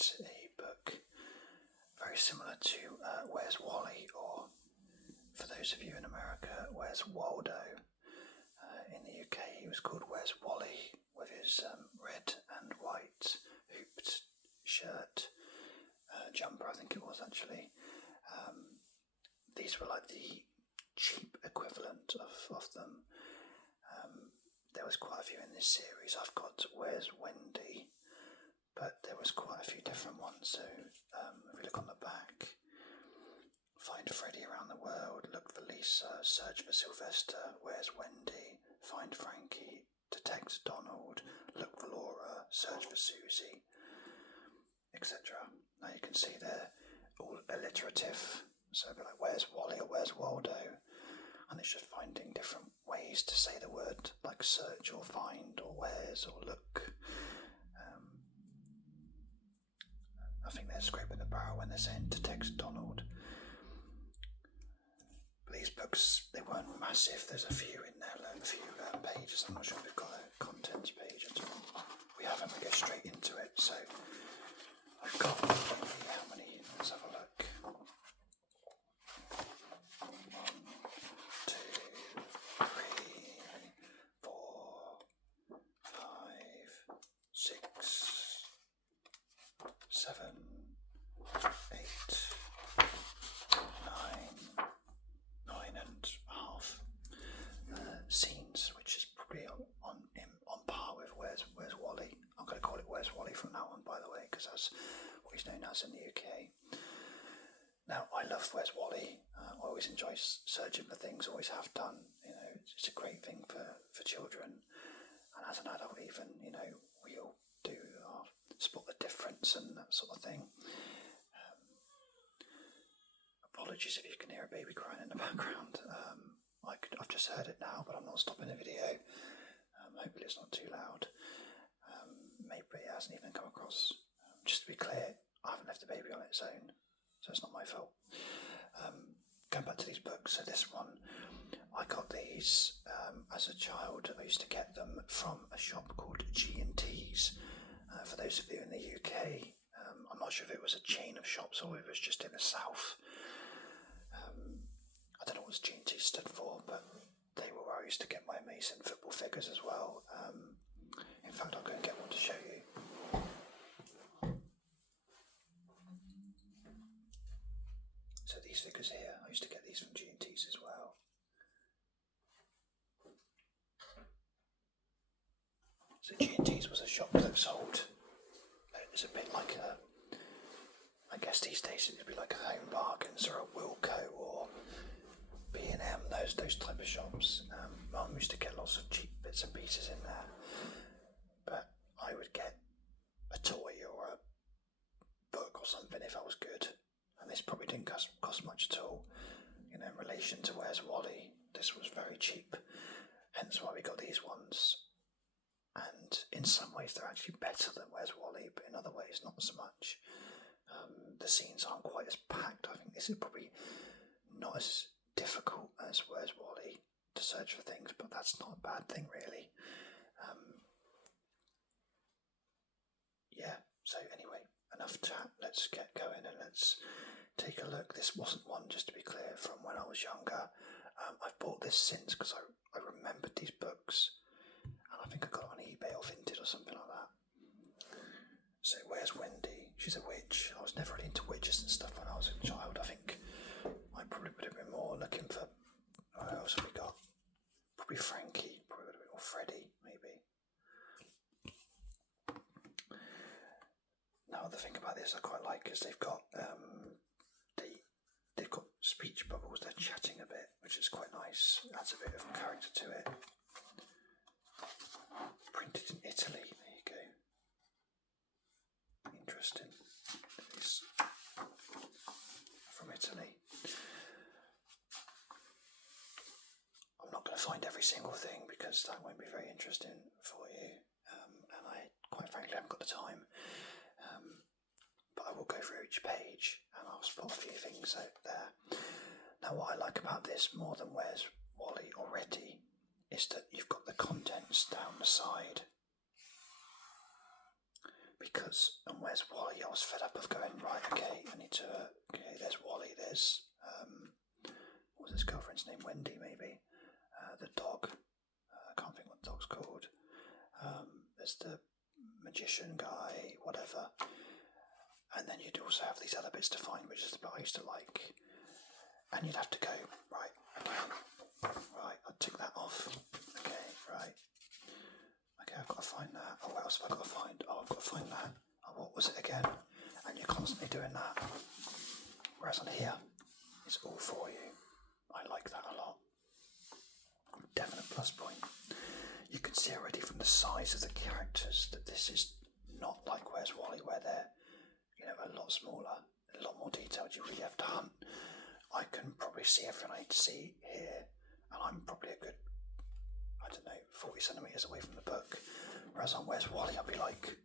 get a book very similar to Where's Wally, or for those of you in America, Where's Waldo. In the UK he was called Where's Wally, with his red and white hooped shirt, jumper I think it was actually. These were like the cheap equivalent of them. There was quite a few in this series. I've got Where's Wendy, but there was quite a few different ones. So if we look on the back, Find Freddy Around the World, Look for Lisa, Search for Sylvester, Where's Wendy, Find Frankie, Detect Donald, Look for Laura, Search for Susie, etc. Now you can see they're all alliterative, so it'd be like Where's Wally or Where's Waldo, and it's just finding different ways to say the word, like search or find or where's or look. I think they're scraping the barrel when they're saying Detect Donald. But these books, they weren't massive. There's a few in there, a few pages. I'm not sure if we've got a contents page at all. We haven't. We go straight into it. So I've got how many? Let's have a look. 1, 2, 3, 4, 5, 6, 7, 8, 9 and a half scenes, which is probably on par with Where's Wally. I'm going to call it Where's Wally from now on, by the way, because that's what he's known as in the UK. Now, I love Where's Wally. I always enjoy searching for things, always have done. You know, it's a great thing for children, and as an adult even, you know, we all do spot the difference and that sort of thing. Apologies if you can hear a baby crying in the background. I've just heard it now, but I'm not stopping the video. Hopefully it's not too loud. Maybe it hasn't even come across. Just to be clear, I haven't left the baby on its own, so it's not my fault. Going back to these books, so this one, I got these as a child. I used to get them from a shop called G&T's. For those of you in the UK, I'm not sure if it was a chain of shops or if it was just in the south. I don't know what G&T stood for, but they were where I used to get my amazing football figures as well. In fact, I'll go and get one to show you. So these figures here, I used to get these from G&T's as well. So G&T's was a shop that sold, it's a bit like I guess these days it'd be like a Home Bargains or a Wilko or B&M, those type of shops. Mum used to get lots of cheap bits and pieces in there, but I would get a toy or a book or something if I was good, and this probably didn't cost much at all. You know, in relation to Where's Wally, this was very cheap, hence why we got these ones. And in some ways they're actually better than Where's Wally, but in other ways not so much. The scenes aren't quite as packed. I think this is probably not as difficult as Where's Wally to search for things, but that's not a bad thing really. Yeah, so anyway, enough chat. Let's get going and let's take a look. This wasn't one, just to be clear, from when I was younger. I've bought this since because I remembered these books, and I think I got it on eBay or Vinted or something like that. So Where's Wendy? She's a witch. I was never really into witches and stuff when I was a child. I think I probably would have been more looking for, what else have we got? Probably Frankie, probably would have been, or Freddy, maybe. Now the thing about this I quite like is they've got they've got speech bubbles. They're chatting a bit, which is quite nice. Adds a bit of character to it. Printed in Italy. There you go. Interesting. It's from Italy. I'm not going to find every single thing because that won't be very interesting for you, and I quite frankly haven't got the time. But I will go through each page and I'll spot a few things out there. Now, what I like about this more than Where's Wally already is that you've got the contents down the side. because and where's Wally? I was fed up of going, right, okay, I need to, okay, there's Wally, there's, what was his girlfriend's name? Wendy, maybe. The dog, I can't think what the dog's called. There's the magician guy, whatever. And then you'd also have these other bits to find, which is the bit I used to like. And you'd have to go, right, okay, right, I'll tick that off. Okay, right. Okay, I've got to find that. Oh, what else have I got to find? Oh, I've got to find that. Oh, what was it again? And you're constantly doing that. Whereas on here, it's all for you. I like that a lot. Definite plus point. You can see already from the size of the characters that this is not like Where's Wally, where they're, a lot smaller, a lot more detailed. You really have to hunt. I can probably see everything I need to see here, and I'm probably a good, 40 centimetres away from the book. Whereas on Where's Wally, I'll be like,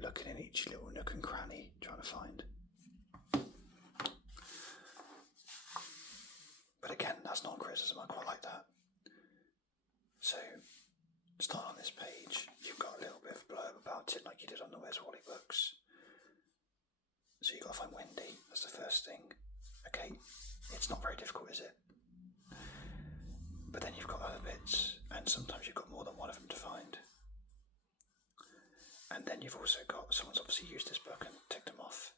looking in each little nook and cranny, trying to find. But again, that's not criticism, I quite like that. So, start on this page, you've got a little bit of blurb about it, like you did on the Where's Wally books. So you've got to find Wendy, that's the first thing. Okay, it's not very difficult, is it? But then you've got other bits, and sometimes you've got more than one of them to find. And then you've also got, someone's obviously used this book and ticked them off.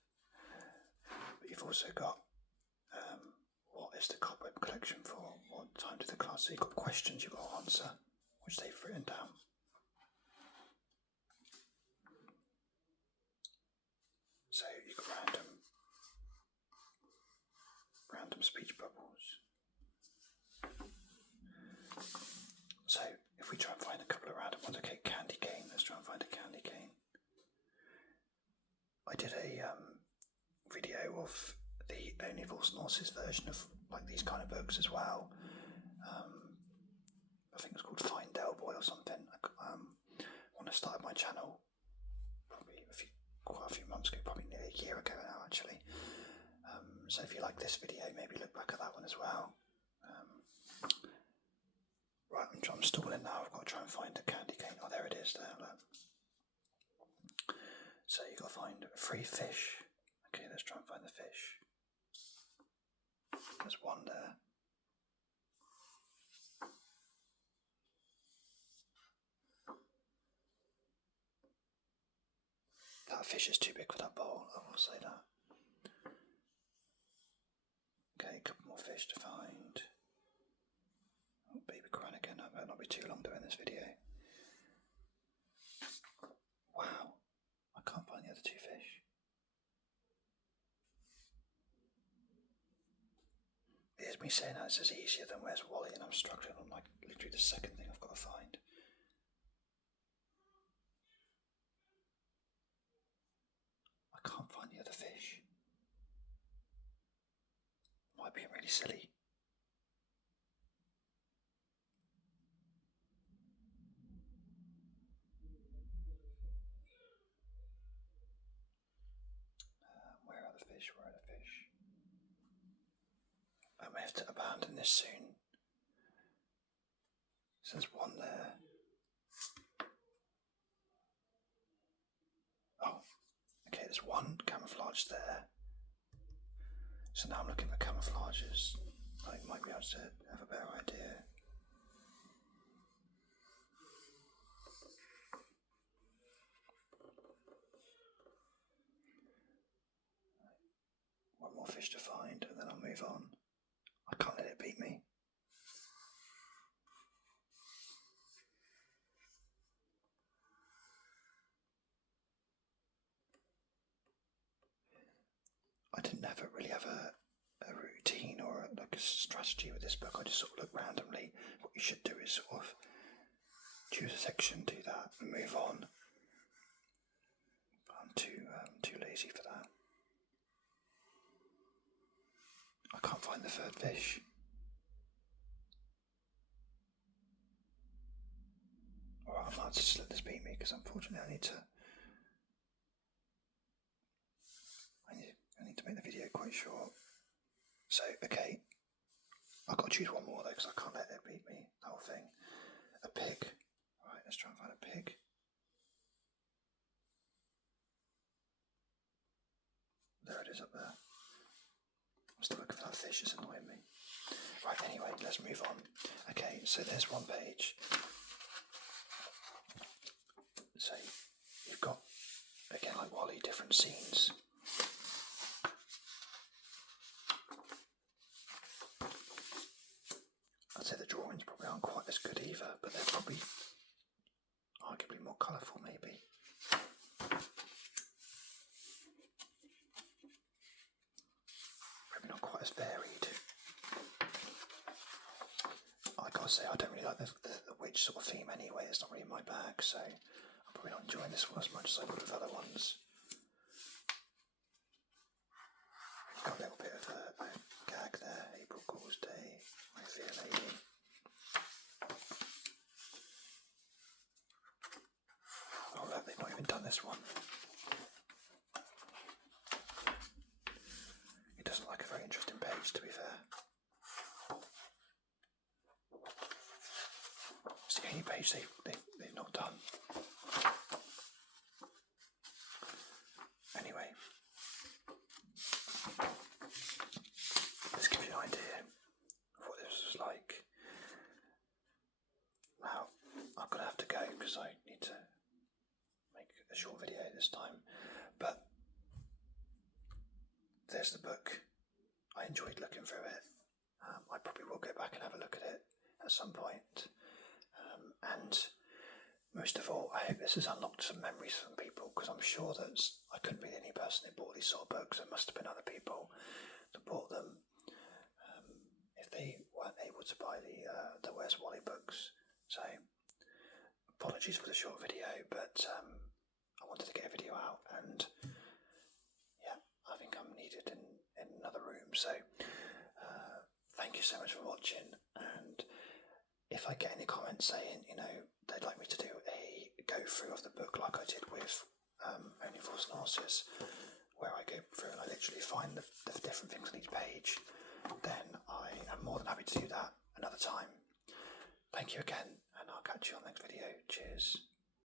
But you've also got, what is the cobweb collection for? What time did the class? So you've got questions you've got to answer, which they've written down. So you've got random speech bubbles. So if we try and find a couple of random ones, okay, candy cane, let's try and find a candy cane. I did a video of the Only Fools and Horses version of like these kind of books as well. I think it was called Find Del Boy or something. When I started my channel, probably quite a few months ago, probably nearly a year ago now actually. So if you like this video, maybe look back at that one as well. Right, I'm stalling now. I've got to try and find a candy cane. Oh, there it is. There, look. So you've got to find free fish. Okay, let's try and find the fish. There's one there. That fish is too big for that bowl, I will say that. Okay, a couple more fish to find. Oh, baby crying again. I better not be too long doing this video. Wow, I can't find the other two fish. Here's me saying that this is easier than Where's Wally, and I'm struggling on like literally the second thing I've got to find. I can't find the other fish. Am I being really silly? Where are the fish? Where are the fish? I may have to abandon this soon. So there's one there. Oh, okay, there's one camouflage there. So now I'm looking for camouflages. I might be able to have a better idea. One more fish to find and then I'll move on. I can't let it beat me. I didn't really have a routine or like a strategy with this book. I just sort of look randomly. What you should do is sort of choose a section, do that, and move on. But I'm too lazy for that. I can't find the third fish. Alright, I might just let this beat me because unfortunately I need to make the video quite short. So, okay, I've got to choose one more though because I can't let it beat me, the whole thing. A pig. Alright, let's try and find a pig. let's move on. Okay, so there's one page. So you've got, again, like Wally, different scenes. I'd say the drawings probably aren't quite as good either, but they're probably arguably more colourful, maybe. Maybe not quite as varied. I gotta say, I don't really like the witch sort of theme anyway. It's not really my bag, so I'm probably not enjoying this one as much as I would with other ones. Got a little bit of a gag there. April Fool's Day, My Fair Lady. Oh look, they've not even done this one. It doesn't look like a very interesting page, to be fair. It's the only page they've not done. Anyway, let's give you an idea of what this was like. Now, I'm going to have to go because I need to make a short video this time. But there's the book. I enjoyed looking through it. I probably will go back and have a look at it at some point. And most of all, I hope this has unlocked some memories from people, because I'm sure that I couldn't be the only person who bought these sort of books. There must have been other people that bought them if they weren't able to buy the Where's Wally books. So apologies for the short video, but I wanted to get a video out, and yeah, I think I'm needed in another room. So thank you so much for watching, and if I get any comments saying, they'd like me to do a go-through of the book like I did with Only Fools and Horses, where I go through and I literally find the different things on each page, then I am more than happy to do that another time. Thank you again, and I'll catch you on the next video. Cheers.